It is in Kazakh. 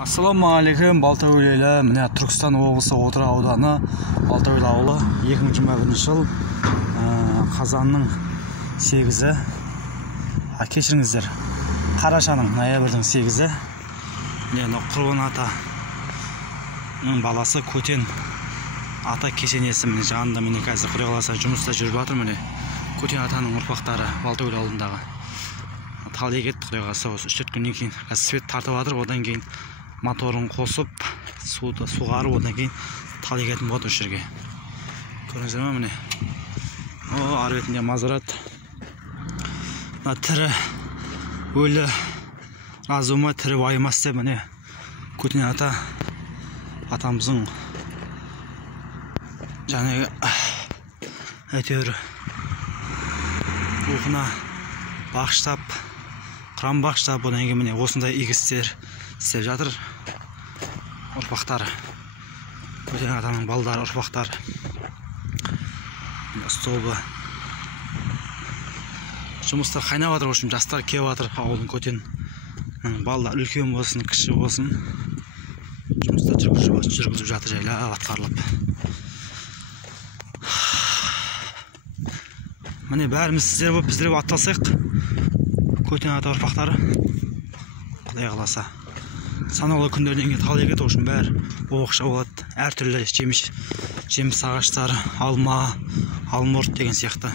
Ассалаумағалейкум, Балтагүл. Міне Түркістан облысы Отырар ауданы Балтагүл ауылы 2021 жыл қазанның 8-і. Кешіріңіздер, қарашаның ноябрьдің 8-і. Міне Құрбан атаның баласы Көтен ата кесенесі міне жанында. Міне қазір Құдай қаласа жұмыста жүріп жатыр. Міне Көтен атаның ұрпақтары Балтагүл ауылындағы. Тал егет Құдай қаласа 3-4 күннен кейін свет тартып жатыр. Одан кейін моторын қосып, суды суғарып, одан кейін тал егетін болады осы жерге. Көрдіңіздер ме міне? Ар бетінде мазарат. Тірі өлі разы болмай, тірі байымас деп міне Көтен ата атамыздың жаңағы әйтеуір рухына бағыштап, құран бағыштап, одан кейін міне осындай игі істер істеп жатыр ұрпақтары. Көтен атаның балдары ұрпақтары. Столбы жұмыстар қайнап жатыр. Общем, жастар келіп жатыр. Ауылдың Көтен балдар үлкен болсын, кіші болсын, жұмыстар жүргізіп жатыр, жайлап атқарылып. Міне бәріміз сіздер болып, біздер болып атталсақ, Көтен ата ұрпақтары Құдай қаласа санаулы күндерден кейін тал егеді. Үшін бәрі оғықша болады. Әртүрлі жеміс ағаштары, алма, алмұрт деген сияқты